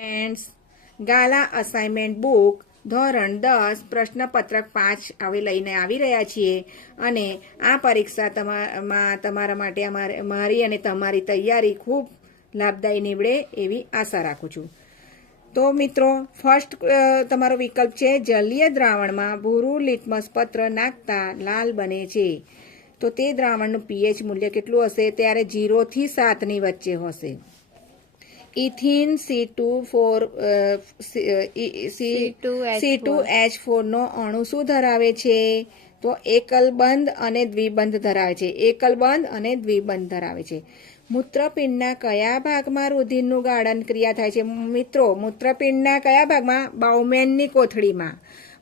Friends ગાલા assignment book ધોરણ દસ, પ્રશ્નપત્રક પાંચ આવે લઈને આવી રહ્યા છીએ. અને આ પરીક્ષા તમામાં, તમારા માટે અમારે, મારી અને તમારી તૈયારી ખૂબ લાભદાયી નીવડે એવી આશા રાખું છું. તો મિત્રો ફર્સ્ટ તમારો વિકલ્પ છે, જલીય દ્રાવણમાં ભૂરું લિટમસ પત્ર નાખતા લાલ બને છે. તો તે દ્રાવણનું પીએચ મૂલ્ય કેટલું હશે? ત્યારે જીરોથી સાતની વચ્ચે હશે. Ethene C two four C two H ફોરનો અણુ શું ધરાવે છે? તો એકલબંધ અને દ્વિબંધ ધરાવે છે. એકલબંધ અને દ્વિબંધ ધરાવે છે. મૂત્રપિંડના કયા ભાગમાં રુધિરનું ગાળન ક્રિયા થાય છે? મિત્રો મૂત્રપિંડના કયા ભાગમાં? બાઉમેનની કોથળીમાં.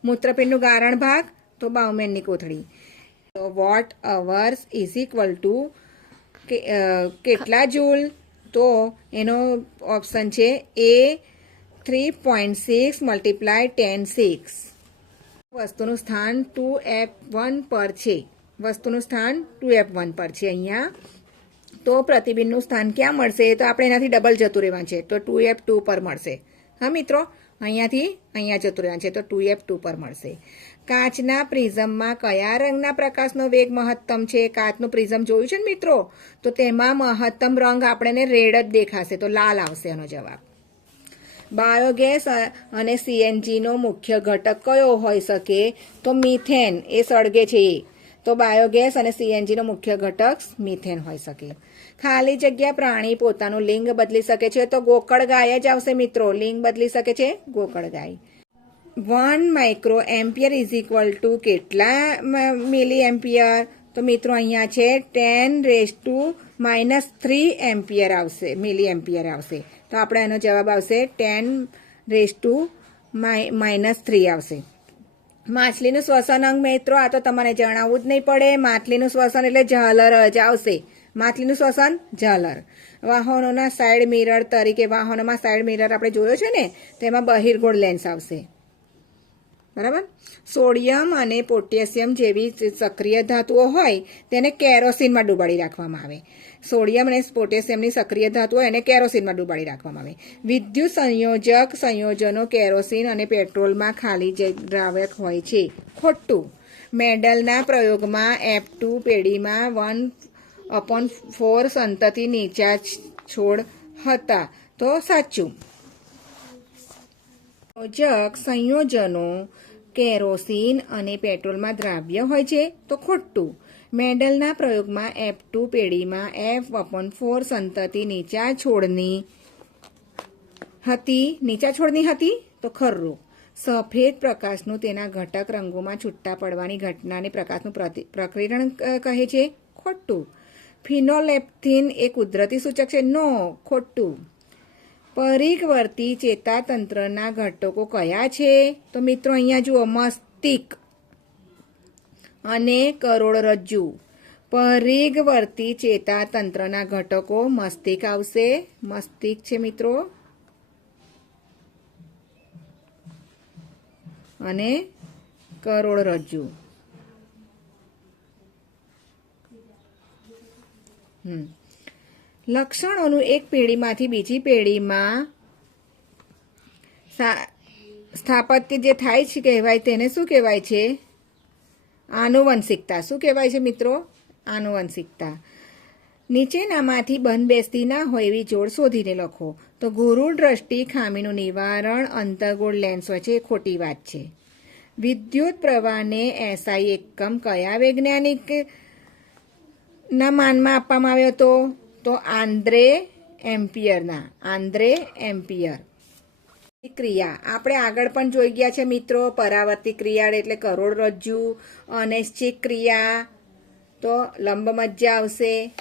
મૂત્રપિંડનું ગારણ ભાગ તો બાઉમેનની કોથળી. તો watt hours is equal to કેટલા જૂલ? તો એનો ઓપ્શન છે એ three point six multiply ten six વસ્તુનું સ્થાન ટુ એફ વન પર છે. વસ્તુનું સ્થાન ટુ એફ વન પર છે અહીંયા. તો પ્રતિબિંબનું સ્થાન ક્યાં મળશે? તો આપણે એનાથી ડબલ જતું રહેવાનું છે. તો ટુ એફ ટુ પર મળશે. હા મિત્રો? અહીંયાથી અહીંયા જતું રહેવાનું છે. તો ટુ એફ ટુ પર મળશે. કાચના પ્રિઝમમાં કયા રંગના પ્રકાશનો વેગ મહત્તમ છે? કાચનું પ્રિઝમ જોયું છે ને મિત્રો? તો તેમાં મહત્તમ રંગ આપણને રેડ જ દેખાશે. તો લાલ આવશે એનો જવાબ. બાયોગેસ અને સીએનજીનો મુખ્ય ઘટક કયો હોઈ શકે? તો મિથેન. એ સળગે છે. તો બાયોગેસ અને સીએનજીનો મુખ્ય ઘટક મિથેન હોઈ શકે. ખાલી જગ્યા પ્રાણી પોતાનું લિંગ બદલી શકે છે. તો ગોકળ ગાય જ આવશે મિત્રો. લિંગ બદલી શકે છે ગોકળ ગાય one micro ampere is equal to કેટલા મિલી એમ્પિયર તો મિત્રો અહીંયા છે ten raise to minus three ampere આવશે મિલી એમ્પિયર આવશે. તો આપણે એનો જવાબ આવશે ten raise to minus three આવશે. માછલીનું શ્વસન અંગ મિત્રો, આ તો તમારે જણાવવું જ નહીં પડે. માછલીનું શ્વસન એટલે ઝાલર જ આવશે. માછલીનું શ્વસન ઝાલર. વાહનોના સાઈડ મિરર તરીકે, વાહનોમાં સાઈડ મિરર આપણે જોયો છે ને, તેમાં બહિર્ગોળ લેન્સ આવશે. બરાબર? સોડિયમ અને પોટેશિયમ જેવી સક્રિય ધાતુઓ હોય, તેને કેરોસીનમાં ડૂબાડી રાખવામાં આવે. સોડિયમ અને પોટેશિયમની સક્રિય ધાતુઓ એને કેરોસીનમાં ડૂબાડી રાખવામાં આવે. વિદ્યુત સંયોજક સંયોજનો કેરોસીન અને પેટ્રોલમાં ખાલી દ્રાવક હોય છે, ખોટું. મેડલના પ્રયોગમાં એફ ટુ પેઢીમાં વન અપોન ફોર સંતતિ નીચા છોડ હતા. તો સાચું. સંયોજક સંયોજનો કેરોસીન અને પેટ્રોલમાં દ્રાવ્ય હોય છે, તો ખોટું. મેડલના પ્રયોગમાં એફ ટુ પેઢીમાં એફ અપોન ફોર સંતતિ નીચા છોડની હતી. નીચા છોડની હતી? તો ખરું. સફેદ પ્રકાશનું તેના ઘટક રંગોમાં છૂટા પડવાની ઘટનાને પ્રકાશનું પ્રકીર્ણ કહે છે. ખોટું. ફિનોલેપ્થિન એ કુદરતી સૂચક છે. નો, ખોટું. પરિઘવર્તી ચેતાતંત્રના ઘટકો કયા છે? તો મિત્રો, અહીંયા જુઓ, મસ્તિષ્ક અને કરોડરજ્જુ પરિઘવર્તી ચેતાતંત્રના ઘટકો મસ્તિષ્ક આવશે. મસ્તિષ્ક છે મિત્રો. અને કરોડરજ્જુ હમ. લક્ષણોનું એક પેઢીમાંથી બીજી પેઢીમાં સ્થાપત્ય જે થાય છે કહેવાય તેને શું કહેવાય છે? આનુવંશિકતા. શું કહેવાય છે મિત્રો? આનુવંશિકતા. નીચેનામાંથી બંધ બેસતી ના હોય એવી જોડ શોધીને લખો. તો ગુરુ દ્રષ્ટિ ખામીનું નિવારણ, અંતર્ગોળ લેન્સ હોય છે, એ ખોટી વાત છે. વિદ્યુત પ્રવાહને એસઆઈ એકમ કયા વૈજ્ઞાનિક ના માનમાં આપવામાં આવ્યો હતો? તો આંદ્રે એમ્પિયરના, આંદ્રે એમ્પિયર. ક્રિયા. આપણે આગળ પણ જોઈ ગયા છે મિત્રો, પરાવર્તી ક્રિયા એટલે કરોડરજ્જુ અનૈશ્ચિક ક્રિયા. તો લંબ મજ્જા આવશે.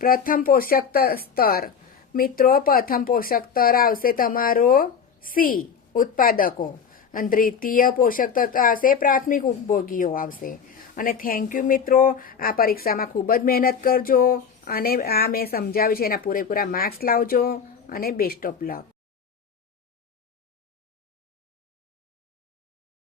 પ્રથમ પોષક સ્તર. મિત્રો, પ્રથમ પોષક સ્તર આવશે તમારો સી, ઉત્પાદકો. અને દ્વિતીય પોષક તત્વ આવશે પ્રાથમિક ઉપભોગીઓ આવશે. અને થેન્ક યુ મિત્રો, આ પરીક્ષામાં ખૂબ જ મહેનત કરજો અને આ મેં સમજાવ્યું છે, એના પૂરેપૂરા માર્ક્સ લાવજો અને બેસ્ટ ઓફ લક